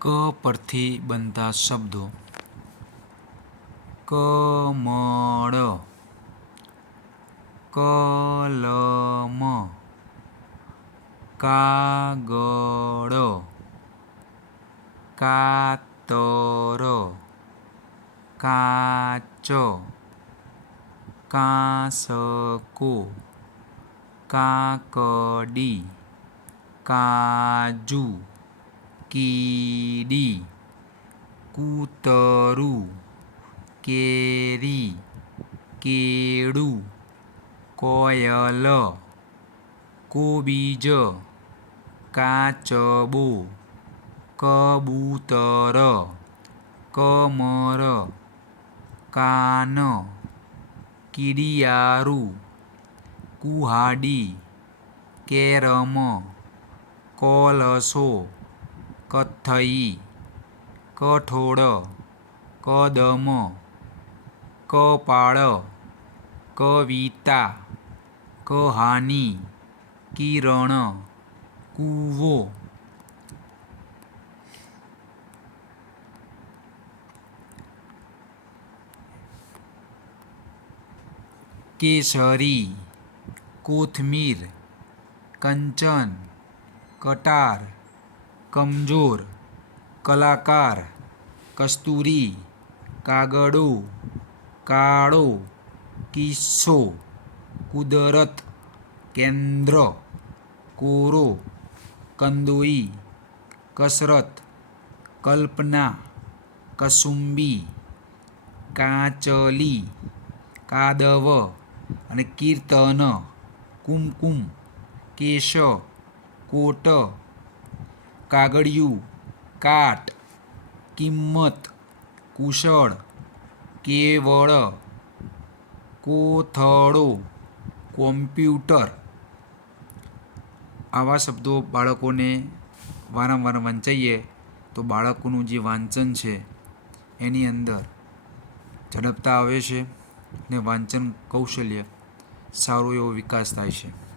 ક પરથી બનતા શબ્દો. કમળ. કલમ. કાગળ. કાતર. કાચ. કાંસકો. કાકડી. કાજુ. કીડી કૂતરું કેરી કેળું કોયલ કોબીજ કાચબો કબૂતર કમર કાન કીડિયારું કુહાડી કેરમ કોલસો કથ્થઈ કઠોળ કદમ કપાળ કવિતા કહાની કિરણ કૂવો. કેસરી કોથમીર કંચન કટાર કમજોર, કલાકાર, કસ્તુરી, કાગડો, કાળો, કિસ્સો, કુદરત, કેન્દ્ર, કોરો, કંદોઈ, કસરત, કલ્પના, કસુંબી, કાચલી, કાદવ અને કીર્તન, કુમકુમ કેશ કોટ કાગળિયું, કાટ, કિંમત, કુશળ, કેવળ, કોથળો, કોમ્પ્યુટર. આવા શબ્દો બાળકોને વારંવાર વંચાઈએ તો બાળકોનું જે વાંચન છે એની અંદર ઝડપતા આવે છે ને વાંચન કૌશલ્ય સારો એવો વિકાસ થાય છે.